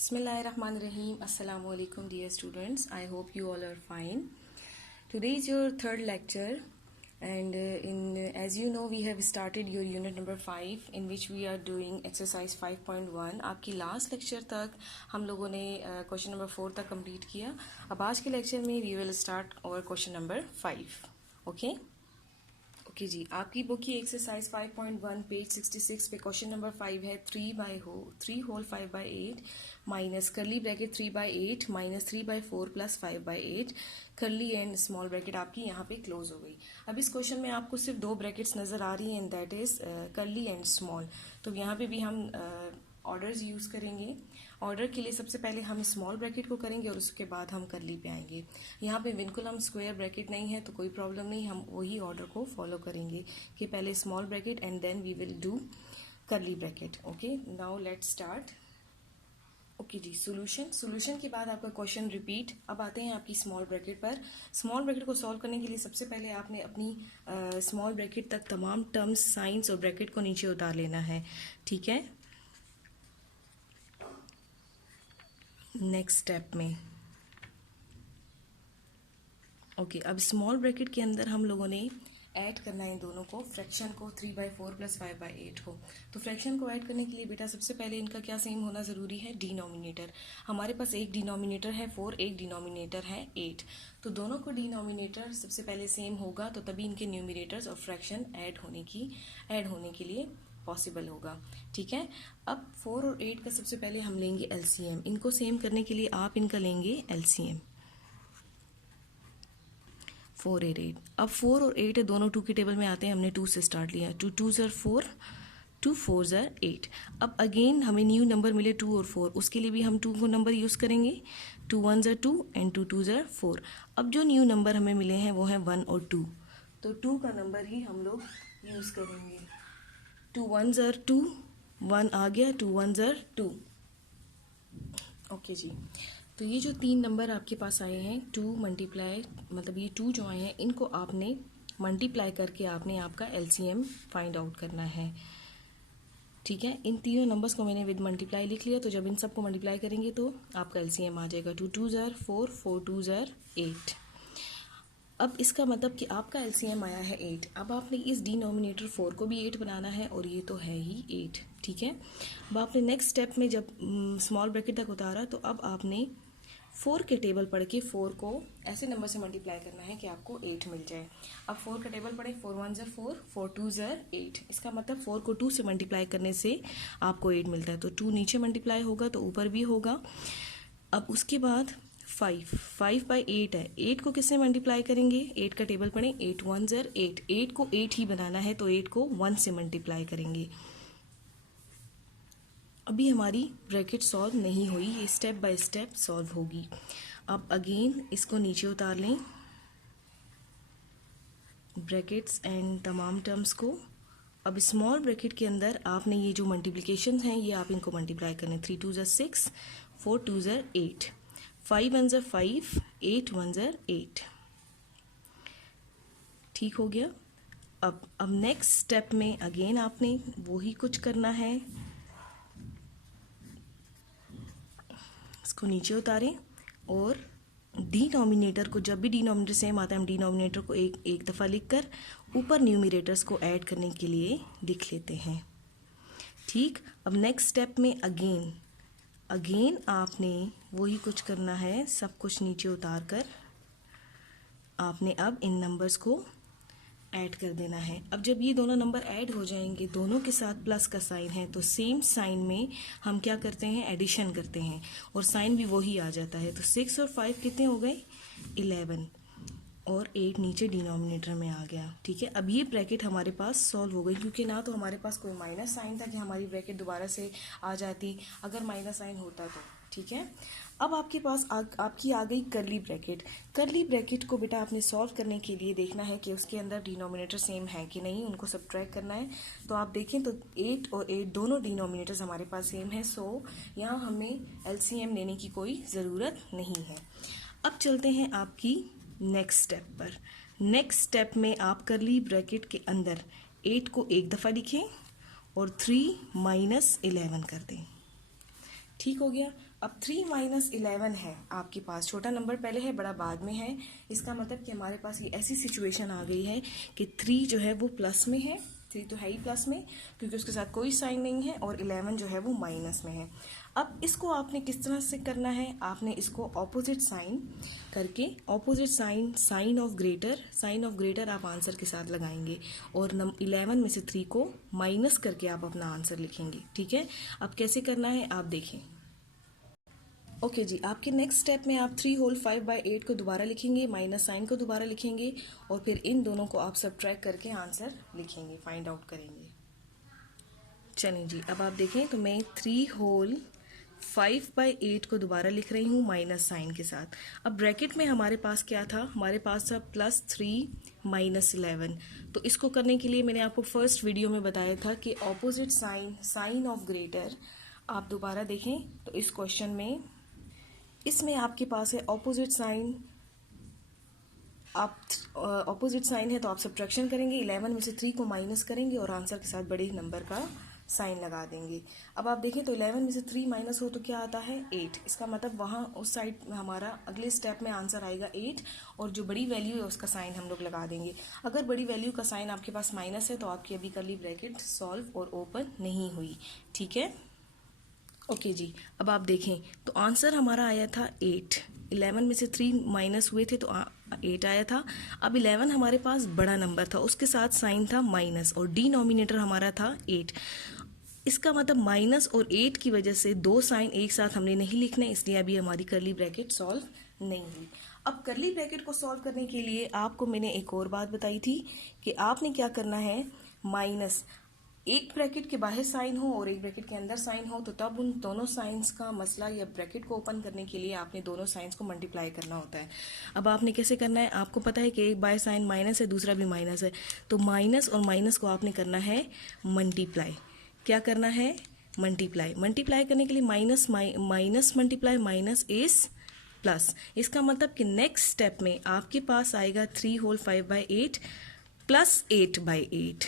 Bismillahirrahmanirrahim. Assalamu alaikum, dear students. I hope you all are fine. Today is your third lecture, and as you know, we have started your unit number 5, in which we are doing exercise 5.1. आपकी last lecture तक हम लोगों ने question number 4 तक complete किया. अब आज के लेक्चर में वी विल स्टार्ट और क्वेश्चन नंबर 5. ओके जी, आपकी बुक की एक्सरसाइज 5.1 पेज 66 पे क्वेश्चन नंबर 5 है 3 whole 5/8 minus curly bracket 3/8 minus 3/4 plus 5/8 curly and small bracket आपकी यहाँ पे क्लोज हो गई. अब इस क्वेश्चन में आपको सिर्फ दो ब्रैकेट्स नज़र आ रही हैं, एंड दैट इज़ करली एंड स्मॉल. तो यहाँ पे भी हम ऑर्डर्स यूज़ करेंगे. ऑर्डर के लिए सबसे पहले हम स्मॉल ब्रैकेट को करेंगे और उसके बाद हम करली पे आएंगे. यहाँ पे बिल्कुल हम स्क्वायर ब्रैकेट नहीं है तो कोई प्रॉब्लम नहीं, हम वही ऑर्डर को फॉलो करेंगे कि पहले small bracket and then we will do curly bracket. Okay, now let's start. Okay जी, सोल्यूशन के बाद आपका क्वेश्चन रिपीट. अब आते हैं आपकी स्मॉल ब्रैकेट पर. स्मॉल ब्रैकेट को सॉल्व करने के लिए सबसे पहले आपने अपनी स्मॉल ब्रैकेट तक तमाम टर्म्स, साइंस और ब्रैकेट को नीचे उतार लेना है. ठीक है, नेक्स्ट स्टेप में ओके. अब स्मॉल ब्रैकेट के अंदर हम लोगों ने ऐड करना है इन दोनों को, फ्रैक्शन को 3/4 प्लस 5/8 को. तो फ्रैक्शन को ऐड करने के लिए बेटा सबसे पहले इनका क्या सेम होना ज़रूरी है, डिनोमिनेटर. हमारे पास एक डिनोमिनेटर है 4, एक डिनोमिनेटर है 8. तो दोनों को डिनोमिनेटर सबसे पहले सेम होगा तो तभी इनके न्यूमिनेटर्स और फ्रैक्शन ऐड होने के लिए पॉसिबल होगा. ठीक है, अब 4 और 8 का सबसे पहले हम लेंगे एलसीएम. इनको सेम करने के लिए आप इनका लेंगे एलसीएम 4 और 8. अब 4 और 8 दोनों 2 की टेबल में आते हैं. हमने 2 से स्टार्ट लिया. 2 2s are 4, 2 4s are 8. अब अगेन हमें न्यू नंबर मिले 2 और 4, उसके लिए भी हम 2 को नंबर यूज़ करेंगे. 2 1s are 2 and 2 2s are 4. अब जो न्यू नंबर हमें मिले हैं वो हैं 1 और 2, तो 2 का नंबर ही हम लोग यूज़ करेंगे. 2 1s are 2, 1 आ गया, 2 1s are 2. ओके जी, तो ये जो 3 नंबर आपके पास आए हैं 2 मल्टीप्लाई, मतलब ये 2 जो आए हैं इनको आपने मल्टीप्लाई करके आपने आपका एलसीएम फाइंड आउट करना है. ठीक है, इन तीनों नंबर्स को मैंने विद मल्टीप्लाई लिख लिया. तो जब इन सबको मल्टीप्लाई करेंगे तो आपका एलसीएम आ जाएगा 2 2s are 4, 4 2s are 8. अब इसका मतलब कि आपका एलसीएम आया है 8. अब आपने इस डिनोमिनेटर 4 को भी 8 बनाना है और ये तो है ही 8. ठीक है, अब आपने नेक्स्ट स्टेप में जब स्मॉल ब्रैकेट तक उतारा तो अब आपने 4 के टेबल पढ़ के 4 को ऐसे नंबर से मल्टीप्लाई करना है कि आपको 8 मिल जाए. अब 4 का टेबल पढ़े, 4 1s are 4, 4 2s are 8. इसका मतलब 4 को 2 से मल्टीप्लाई करने से आपको 8 मिलता है. तो 2 नीचे मल्टीप्लाई होगा तो ऊपर भी होगा. अब उसके बाद 5/8 है. 8 को किससे मल्टीप्लाई करेंगे, 8 का टेबल पढ़ें, 8 1s are 8. 8 को 8 ही बनाना है तो 8 को 1 से मल्टीप्लाई करेंगे. अभी हमारी ब्रैकेट सॉल्व नहीं हुई, ये स्टेप बाय स्टेप सॉल्व होगी. अब अगेन इसको नीचे उतार लें, ब्रैकेट्स एंड तमाम टर्म्स को. अब स्मॉल ब्रैकेट के अंदर आपने ये जो मल्टीप्लिकेशन हैं ये आप इनको मल्टीप्लाई करें. 3 2s are 6, 4 2s are 8, 5 1s are 5, 8 1s are 8. ठीक हो गया. अब नेक्स्ट स्टेप में अगेन आपने वही कुछ करना है. इसको नीचे उतारें और डिनोमिनेटर को, जब भी डिनोमिनेटर सेम आता है हम डिनोमिनेटर को एक दफ़ा लिखकर ऊपर न्यूमिनेटर्स को ऐड करने के लिए लिख लेते हैं. ठीक, अब नेक्स्ट स्टेप में अगेन आपने वही कुछ करना है. सब कुछ नीचे उतार कर आपने अब इन नंबर्स को ऐड कर देना है. अब जब ये दोनों नंबर ऐड हो जाएंगे, दोनों के साथ प्लस का साइन है, तो सेम साइन में हम क्या करते हैं, एडिशन करते हैं और साइन भी वही आ जाता है. तो 6 और 5 कितने हो गए, 11, और 8 नीचे डिनोमिनेटर में आ गया. ठीक है, अब ये ब्रैकेट हमारे पास सॉल्व हो गई, क्योंकि ना तो हमारे पास कोई माइनस साइन था कि हमारी ब्रैकेट दोबारा से आ जाती अगर माइनस साइन होता तो. ठीक है, अब आपके पास आपकी आ गई करली ब्रैकेट. करली ब्रैकेट को बेटा आपने सॉल्व करने के लिए देखना है कि उसके अंदर डिनोमिनेटर सेम है कि नहीं, उनको सब्ट्रैक्ट करना है. तो आप देखें तो 8 और 8 दोनों डिनोमिनेटर्स हमारे पास सेम है. सो यहाँ हमें एलसीएम लेने की कोई ज़रूरत नहीं है. अब चलते हैं आपकी नेक्स्ट स्टेप पर. नेक्स्ट स्टेप में आप करली ब्रैकेट के अंदर 8 को एक दफ़ा लिखें और 3 - 11 कर दें. ठीक हो गया. अब 3 माइनस 11 है आपके पास, छोटा नंबर पहले है बड़ा बाद में है, इसका मतलब कि हमारे पास ये ऐसी सिचुएशन आ गई है कि 3 जो है वो प्लस में है, 3 तो है ही प्लस में क्योंकि उसके साथ कोई साइन नहीं है, और 11 जो है वो माइनस में है। अब इसको आपने किस तरह से करना है, आपने इसको ऑपोजिट साइन करके, opposite sign sign of greater आप आंसर के साथ लगाएंगे और 11 में से 3 को माइनस करके आप अपना आंसर लिखेंगे। ठीक है, अब कैसे करना है आप देखें। ओके जी, आपके नेक्स्ट स्टेप में आप 3 होल 5/8 को दोबारा लिखेंगे, माइनस साइन को दोबारा लिखेंगे और फिर इन दोनों को आप सब्ट्रैक्ट करके आंसर लिखेंगे, फाइंड आउट करेंगे। चलिए जी, अब आप देखें तो मैं 3 होल 5/8 को दोबारा लिख रही हूँ माइनस साइन के साथ। अब ब्रैकेट में हमारे पास क्या था, हमारे पास था +3 माइनस 11। तो इसको करने के लिए मैंने आपको फर्स्ट वीडियो में बताया था कि opposite sign sign of greater, आप दोबारा देखें तो इस क्वेश्चन में इसमें आपके पास है ऑपोजिट साइन, आप ऑपोजिट साइन है तो आप सब्ट्रैक्शन करेंगे, 11 में से 3 को माइनस करेंगे और आंसर के साथ बड़े नंबर का साइन लगा देंगे। अब आप देखें तो 11 में से 3 माइनस हो तो क्या आता है 8, इसका मतलब वहाँ उस साइड हमारा अगले स्टेप में आंसर आएगा 8 और जो बड़ी वैल्यू है उसका साइन हम लोग लगा देंगे। अगर बड़ी वैल्यू का साइन आपके पास माइनस है तो आपकी अभी कर्ली ब्रैकेट सॉल्व और ओपन नहीं हुई। ठीक है, ओके जी, अब आप देखें तो आंसर हमारा आया था 8, 11 में से 3 माइनस हुए थे तो 8 आया था। अब 11 हमारे पास बड़ा नंबर था, उसके साथ साइन था माइनस और डिनोमिनेटर हमारा था 8। इसका मतलब माइनस और 8 की वजह से दो साइन एक साथ हमने नहीं लिखने, इसलिए अभी हमारी कर्ली ब्रैकेट सॉल्व नहीं हुई। अब कर्ली ब्रैकेट को सॉल्व करने के लिए आपको मैंने एक और बात बताई थी कि आपने क्या करना है, माइनस एक ब्रैकेट के बाहर साइन हो और एक ब्रैकेट के अंदर साइन हो तो तब उन दोनों साइंस का मसला या ब्रैकेट को ओपन करने के लिए आपने दोनों साइंस को मल्टीप्लाई करना होता है। अब आपने कैसे करना है, आपको पता है कि एक बाय साइन माइनस है दूसरा भी माइनस है, तो माइनस और माइनस को आपने करना है मल्टीप्लाई। क्या करना है, मल्टीप्लाई। मल्टीप्लाई करने के लिए minus minus multiply minus is plus, इसका मतलब कि नेक्स्ट स्टेप में आपके पास आएगा 3 होल 5/8 प्लस 8/8,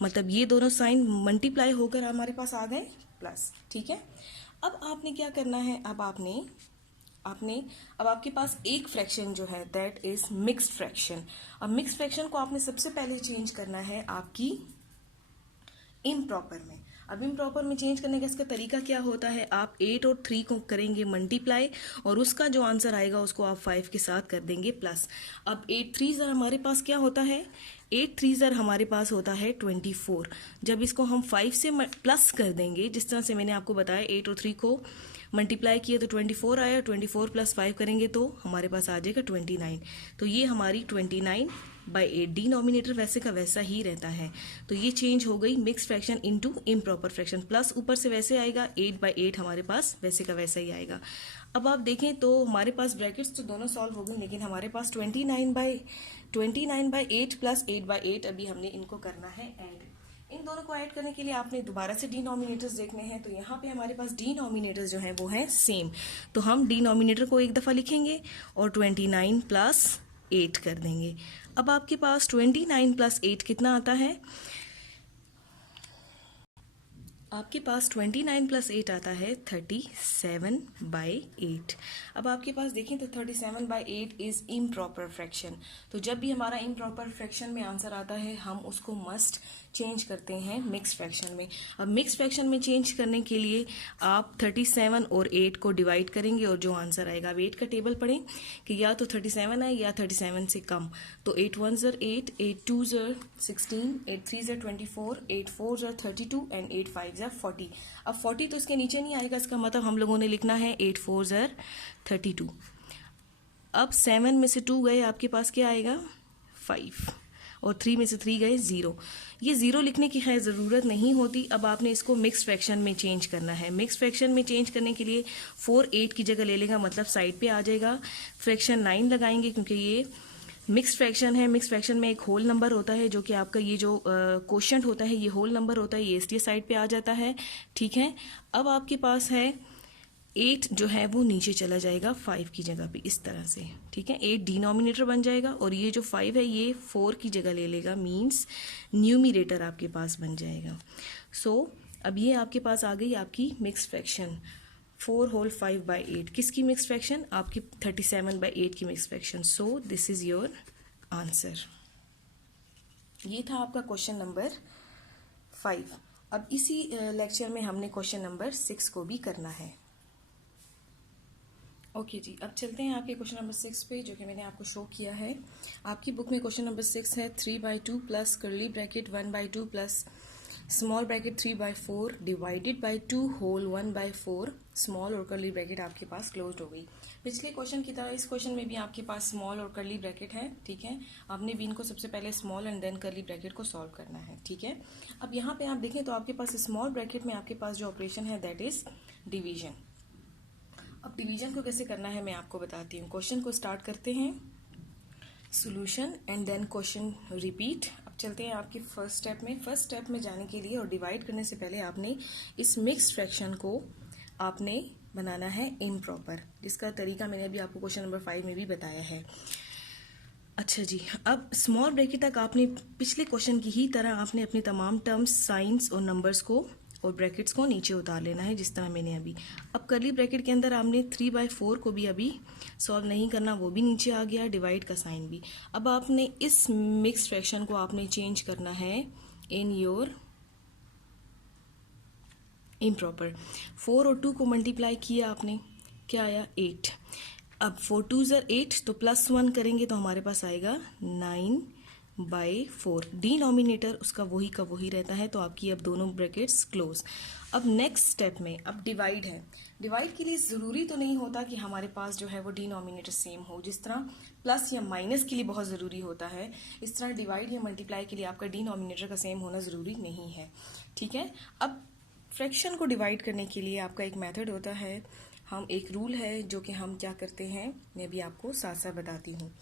मतलब ये दोनों साइन मल्टीप्लाई होकर हमारे पास आ गए प्लस। ठीक है, अब आपने क्या करना है, अब आपके पास एक फ्रैक्शन जो है दैट इज मिक्स्ड फ्रैक्शन। अब मिक्स्ड फ्रैक्शन को आपने सबसे पहले चेंज करना है आपकी इम्प्रॉपर में। अब इम्प्रॉपर में चेंज करने का इसका तरीका क्या होता है, आप 8 और 3 को करेंगे मल्टीप्लाई और उसका जो आंसर आएगा उसको आप 5 के साथ कर देंगे प्लस। अब 8 3 हमारे पास क्या होता है, 8 3 हमारे पास होता है 24। जब इसको हम 5 से प्लस कर देंगे, जिस तरह से मैंने आपको बताया 8 और 3 को मल्टीप्लाई किया तो 24 आया, 24 प्लस 5 करेंगे तो हमारे पास आ जाएगा 29। तो ये हमारी 29/8, डिनोमिनेटर वैसे का वैसा ही रहता है। तो ये चेंज हो गई mix fraction into improper fraction, plus ऊपर से वैसे आएगा 8/8 हमारे पास वैसे का वैसा ही आएगा। अब आप देखें तो हमारे पास ब्रैकेट्स तो दोनों सॉल्व हो गई, लेकिन हमारे पास 29/8 प्लस 8/8 अभी हमने इनको करना है ऐड। इन दोनों को ऐड करने के लिए आपने दोबारा से डिनोमिनेटर्स देखने हैं, तो यहाँ पे हमारे पास डिनोमिनेटर्स जो हैं वो हैं सेम, तो हम डिनोमिनेटर को एक दफ़ा लिखेंगे और 29 प्लस 8 कर देंगे। अब आपके पास 29 प्लस 8 कितना आता है, आपके पास 29 प्लस 8 आता है 37/8। अब आपके पास देखें तो 37/8 इज इम्प्रॉपर फ्रैक्शन। तो जब भी हमारा इम्प्रॉपर फ्रैक्शन में आंसर आता है हम उसको मस्ट चेंज करते हैं मिक्स फ्रैक्शन में। अब मिक्स फ्रैक्शन में चेंज करने के लिए आप 37 और 8 को डिवाइड करेंगे और जो आंसर आएगा, अब 8 का टेबल पढ़ें कि या तो 37 है या 37 से कम। तो 8 1 8, 8 2 16, 8 3 24, 8 4 32 एंड 8 5 40। अब 40 तो इसके नीचे नहीं आएगा, इसका मतलब हम लोगों ने लिखना है 8 4 32। अब 7 में से 2 गए, आपके पास क्या आएगा 5 और 3 में से 3 गए 0। ये 0 लिखने की खैर ज़रूरत नहीं होती। अब आपने इसको मिक्स फ्रैक्शन में चेंज करना है। मिक्स फ्रैक्शन में चेंज करने के लिए 4 8 की जगह ले लेगा, मतलब साइड पे आ जाएगा। फ्रैक्शन 9 लगाएंगे क्योंकि ये मिक्स फ्रैक्शन है। मिक्स फ्रैक्शन में एक होल नंबर होता है जो कि आपका ये जो कोशेंट होता है ये होल नंबर होता है, ये इसलिए साइड पे आ जाता है। ठीक है, अब आपके पास है 8 जो है वो नीचे चला जाएगा 5 की जगह पे इस तरह से। ठीक है, 8 डिनोमिनेटर बन जाएगा और ये जो 5 है ये 4 की जगह ले लेगा, मींस न्यूमिनेटर आपके पास बन जाएगा। सो अब ये आपके पास आ गई आपकी मिक्स फ्रैक्शन 4 होल 5/8 किसकी मिक्स फ्रैक्शन? आपकी 37/8 की mix fraction. So this is your answer. ये था आपका क्वेश्चन नंबर 5। अब इसी लेक्चर में हमने क्वेश्चन नंबर 6 को भी करना है। ओके जी, अब चलते हैं आपके क्वेश्चन नंबर 6 पे, जो कि मैंने आपको शो किया है। आपकी बुक में क्वेश्चन नंबर 6 है 3/2 plus curly bracket 1/2 plus small bracket 3/4 divided by 2 whole 1/4 small और कर्ली ब्रैकेट आपके पास क्लोज्ड हो गई। पिछले क्वेश्चन की तरह इस क्वेश्चन में भी आपके पास स्मॉल और कर्ली ब्रैकेट है, ठीक है। आपने भी इनको सबसे पहले small and then curly bracket को सॉल्व करना है, ठीक है। अब यहाँ पे आप देखें तो आपके पास स्मॉल ब्रैकेट में आपके पास जो ऑपरेशन है दैट इज डिवीजन। अब डिवीजन को कैसे करना है मैं आपको बताती हूँ। क्वेश्चन को स्टार्ट करते हैं, solution and then question repeat. अब चलते हैं आपके फर्स्ट स्टेप में। फर्स्ट स्टेप में जाने के लिए और डिवाइड करने से पहले आपने इस मिक्स फ्रैक्शन को आपने बनाना है इम्प्रॉपर, जिसका तरीका मैंने अभी आपको क्वेश्चन नंबर 5 में भी बताया है। अच्छा जी, अब स्मॉल ब्रैकेट तक आपने पिछले क्वेश्चन की ही तरह आपने अपने तमाम टर्म्स, साइंस और नंबर्स को और ब्रैकेट्स को नीचे उतार लेना है, जिस तरह मैंने अभी। अब कर्ली ब्रैकेट के अंदर आपने 3/4 को भी अभी सॉल्व नहीं करना, वो भी नीचे आ गया, डिवाइड का साइन भी। अब आपने इस मिक्स फ्रैक्शन को आपने चेंज करना है इन योर इम्प्रॉपर। 4 और 2 को मल्टीप्लाई किया आपने, क्या आया? 8। अब 4 2 ज़र 8, तो +1 करेंगे तो हमारे पास आएगा 9/4। डिनोमिनेटर उसका वही का वही रहता है, तो आपकी अब दोनों ब्रैकेट्स क्लोज। अब नेक्स्ट स्टेप में अब डिवाइड है। डिवाइड के लिए ज़रूरी तो नहीं होता कि हमारे पास जो है वो डिनोमिनेटर सेम हो, जिस तरह प्लस या माइनस के लिए बहुत ज़रूरी होता है, इस तरह डिवाइड या मल्टीप्लाई के लिए आपका डिनोमिनेटर का सेम होना ज़रूरी नहीं है, ठीक है। अब फ्रैक्शन को डिवाइड करने के लिए आपका एक मेथड होता है, हम एक रूल है जो कि हम क्या करते हैं, मैं भी आपको साथ साथ बताती हूँ।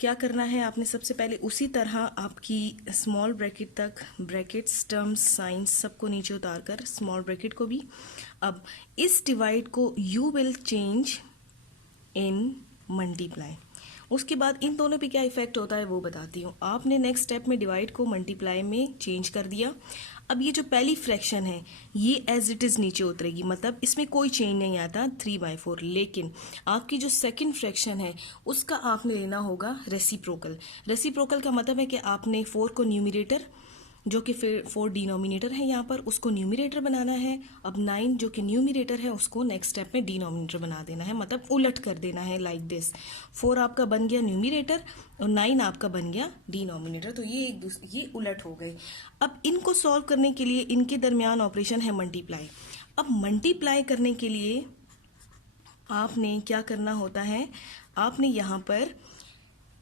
क्या करना है आपने? सबसे पहले उसी तरह आपकी स्मॉल ब्रैकेट तक ब्रैकेट्स, टर्म्स, साइंस सबको नीचे उतार कर स्मॉल ब्रैकेट को भी। अब इस डिवाइड को you will change in multiply. उसके बाद इन दोनों पे क्या इफेक्ट होता है वो बताती हूँ। आपने नेक्स्ट स्टेप में डिवाइड को मल्टीप्लाई में चेंज कर दिया। अब ये जो पहली फ्रैक्शन है ये एज इट इज़ नीचे उतरेगी, मतलब इसमें कोई चेंज नहीं आता 3/4। लेकिन आपकी जो सेकंड फ्रैक्शन है उसका आपने लेना होगा रेसिप्रोकल। रेसिप्रोकल का मतलब है कि आपने 4 को न्यूमरेटर, जो कि फिर 4 डिनोमिनेटर है यहाँ पर, उसको न्यूमरेटर बनाना है। अब 9 जो कि न्यूमरेटर है उसको नेक्स्ट स्टेप में डिनोमिनेटर बना देना है, मतलब उलट कर देना है, लाइक दिस। 4 आपका बन गया न्यूमरेटर और 9 आपका बन गया डिनोमिनेटर, तो ये उलट हो गए। अब इनको सॉल्व करने के लिए इनके दरमियान ऑपरेशन है मल्टीप्लाई। अब मल्टीप्लाई करने के लिए आपने क्या करना होता है, आपने यहाँ पर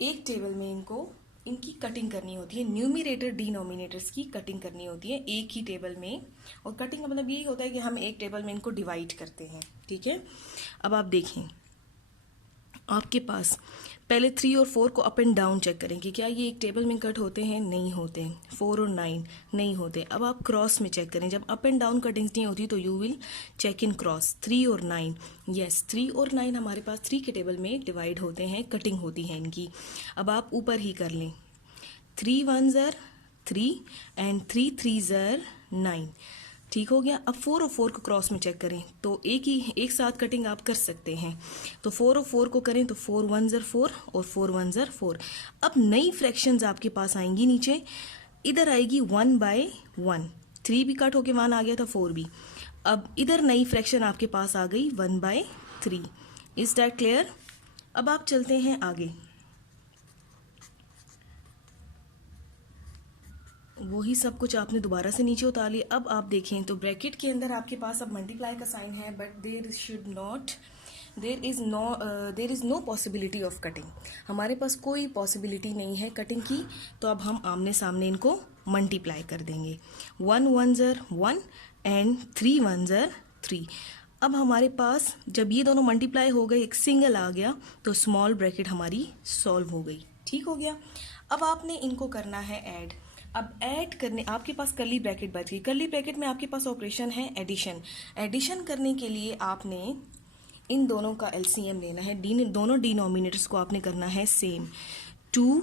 एक टेबल में इनकी कटिंग करनी होती है। न्यूमरेटर डिनोमिनेटर्स की कटिंग करनी होती है एक ही टेबल में, और कटिंग का मतलब यही होता है कि हम एक टेबल में इनको डिवाइड करते हैं, ठीक है। अब आप देखें, आपके पास पहले 3 और 4 को अप एंड डाउन चेक करेंगे, क्या ये एक टेबल में कट होते हैं? नहीं होते। 4 और 9 नहीं होते। अब आप क्रॉस में चेक करें, जब अप एंड डाउन कटिंग्स नहीं होती तो you will check in cross. 3 और 9, यस 3 और 9 हमारे पास 3 के टेबल में डिवाइड होते हैं, कटिंग होती है इनकी। अब आप ऊपर ही कर लें, 3 1 ज़र 3 एंड 3 3 ज़र 9, ठीक हो गया। अब 4 और 4 को क्रॉस में चेक करें तो एक साथ कटिंग आप कर सकते हैं। तो 4 और 4 को करें तो 4 1 ज़र 4 और 4 1 ज़र 4। अब नई फ्रैक्शंस आपके पास आएंगी नीचे, इधर आएगी 1/1, 3 भी कट होके 1 आ गया था, 4 भी। अब इधर नई फ्रैक्शन आपके पास आ गई 1/3। Is that clear? अब आप चलते हैं आगे, वही सब कुछ आपने दोबारा से नीचे उतार लिया। अब आप देखें तो ब्रैकेट के अंदर आपके पास अब मल्टीप्लाई का साइन है, but there is no possibility of cutting. हमारे पास कोई पॉसिबिलिटी नहीं है कटिंग की, तो अब हम आमने सामने इनको मल्टीप्लाई कर देंगे। 1 1 ज़र 1 एंड 3 1 ज़र 3। अब हमारे पास जब ये दोनों मल्टीप्लाई हो गए, एक सिंगल आ गया, तो स्मॉल ब्रैकेट हमारी सॉल्व हो गई, ठीक हो गया। अब आपने इनको करना है ऐड। अब ऐड करने आपके पास कर्ली ब्रैकेट बच गई। कर्ली ब्रैकेट में आपके पास ऑपरेशन है एडिशन। एडिशन करने के लिए आपने इन दोनों का एलसीएम लेना है, दोनों डिनोमिनेटर्स को आपने करना है सेम। 2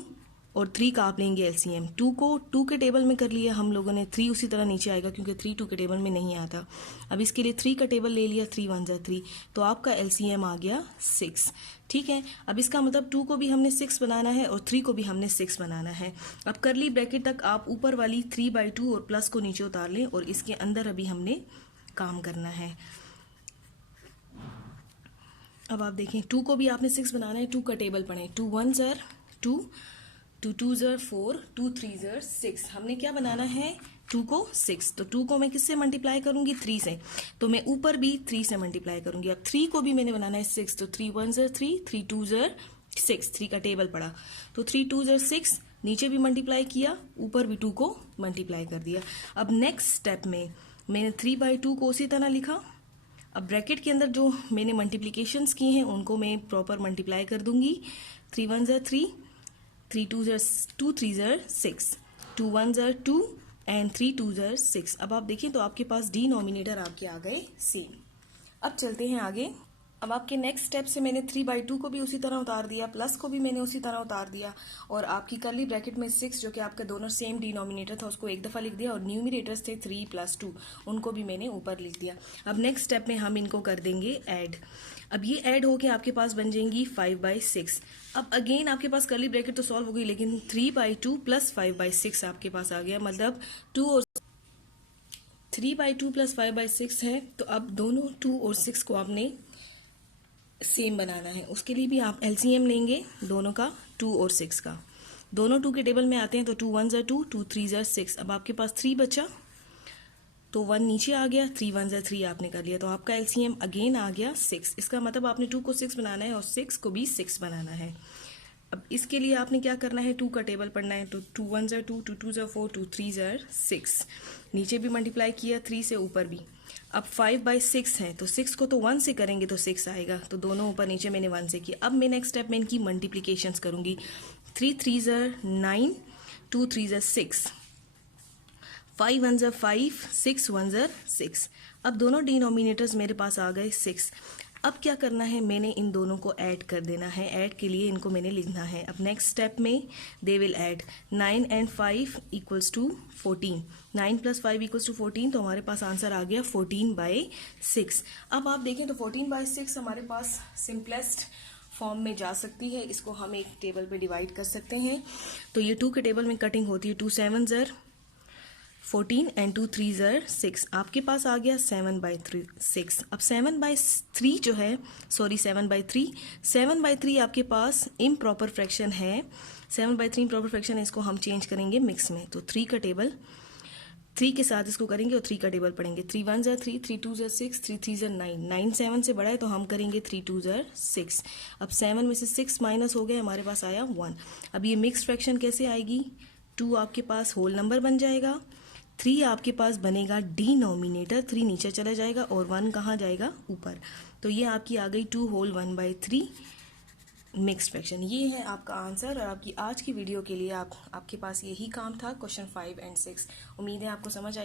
और 3 का आप लेंगे एलसीएम। 2 को 2 के टेबल में कर लिया हम लोगों ने, 3 उसी तरह नीचे आएगा क्योंकि 3 2 के टेबल में नहीं आता। अब इसके लिए 3 का टेबल ले लिया, 3 1 3, तो आपका एलसीएम आ गया 6। ठीक है, अब इसका मतलब 2 को भी हमने 6 बनाना है और 3 को भी हमने 6 बनाना है। अब करली ब्रैकेट तक आप ऊपर वाली 3/2 और प्लस को नीचे उतार लें और इसके अंदर अभी हमने काम करना है। अब आप देखें 2 को भी आपने 6 बनाना है, 2 का टेबल पढ़ें। 2 1 2, 2 2 4, 2 3 6। हमने क्या बनाना है, 2 को 6, तो 2 को मैं किससे मल्टीप्लाई करूंगी, 3 से, तो मैं ऊपर भी 3 से मल्टीप्लाई करूंगी। अब 3 को भी मैंने बनाना है 6, तो 3 1 3, 3 2 6, 3 का टेबल पड़ा, तो 3 2 6, नीचे भी मल्टीप्लाई किया, ऊपर भी 2 को मल्टीप्लाई कर दिया। अब नेक्स्ट स्टेप में मैंने 3/2 को उसी तरह लिखा। अब ब्रैकेट के अंदर जो मैंने मल्टीप्लिकेशंस की हैं उनको मैं प्रॉपर मल्टीप्लाई कर दूंगी। 3 1 3, 3 2 2 3 6, 2 1 2 एंड 3 2 6। अब आप देखिए तो आपके पास डिनोमिनेटर आपके आ गए सेम। अब चलते हैं आगे। अब आपके नेक्स्ट स्टेप से मैंने 3/2 को भी उसी तरह उतार दिया, प्लस को भी मैंने उसी तरह उतार दिया, और आपकी करली ब्रैकेट में 6 जो कि आपका दोनों सेम डिनोमिनेटर था उसको एक दफ़ा लिख दिया, और न्यूमिनेटर्स थे 3 + 2 उनको भी मैंने ऊपर लिख दिया। अब नेक्स्ट स्टेप में हम इनको कर देंगे ऐड। अब ये ऐड होके आपके पास बन जाएंगी 5/6। अब अगेन आपके पास करली ब्रैकेट तो सॉल्व हो गई, लेकिन 3/2 + 5/6 आपके पास आ गया, मतलब 2 और 3/2 + 5/6 है। तो अब दोनों 2 और 6 को आपने सेम बनाना है। उसके लिए भी आप एलसीएम लेंगे दोनों का, 2 और 6 का। दोनों 2 के टेबल में आते हैं, तो 2 1 2, 2 3 6। अब आपके पास 3 बचा, तो 1 नीचे आ गया, 3 1 3 आपने कर लिया, तो आपका एलसीएम अगेन आ गया 6। इसका मतलब आपने 2 को 6 बनाना है और 6 को भी 6 बनाना है। अब इसके लिए आपने क्या करना है, 2 का टेबल पढ़ना है, तो 2 1 2, 2 2 4, 2 3 6, नीचे भी मल्टीप्लाई किया 3 से, ऊपर भी। अब 5/6 है, तो 6 को तो 1 से करेंगे तो 6 आएगा, तो दोनों ऊपर नीचे मैंने 1 से किया। अब मैं नेक्स्ट स्टेप में इनकी मल्टीप्लिकेशंस करूंगी। 3 3 9, 2 3 6, 5 1 5, 6 1 6। अब दोनों डिनोमिनेटर्स मेरे पास आ गए 6। अब क्या करना है, मैंने इन दोनों को ऐड कर देना है। ऐड के लिए इनको मैंने लिखना है। अब नेक्स्ट स्टेप में दे विल ऐड 9 and 5 = 14, 9 + 5 = 14, तो हमारे पास आंसर आ गया 14/6। अब आप देखें तो 14/6 हमारे पास सिंपलेस्ट फॉर्म में जा सकती है। इसको हम एक टेबल पे डिवाइड कर सकते हैं, तो ये 2 के टेबल में कटिंग होती है, 2 7 14 एंड 2 3 6। आपके पास आ गया 7/6। अब 7/3 जो है, सॉरी 7/3, 7/3 आपके पास इम्प्रॉपर फ्रैक्शन है। 7/3 इम्प्रॉपर फ्रैक्शन है, इसको हम चेंज करेंगे मिक्स में, तो 3 का टेबल 3 के साथ इसको करेंगे और 3 का टेबल पढ़ेंगे। 3 1 3, 3 2 6, 3 3 9, 9 7 से बड़ा है तो हम करेंगे 3 2 6। अब 7 में से 6 माइनस हो गया, हमारे पास आया 1। अब ये मिक्स फ्रैक्शन कैसे आएगी, 2 आपके पास होल नंबर बन जाएगा, 3 आपके पास बनेगा डिनोमिनेटर, 3 नीचे चला जाएगा और 1 कहाँ जाएगा, ऊपर। तो ये आपकी आ गई 2 होल 1/3 मिक्स्ड फ्रैक्शन। ये है आपका आंसर। और आपकी आज की वीडियो के लिए आपके पास यही काम था, क्वेश्चन 5 and 6। उम्मीद है आपको समझ आई।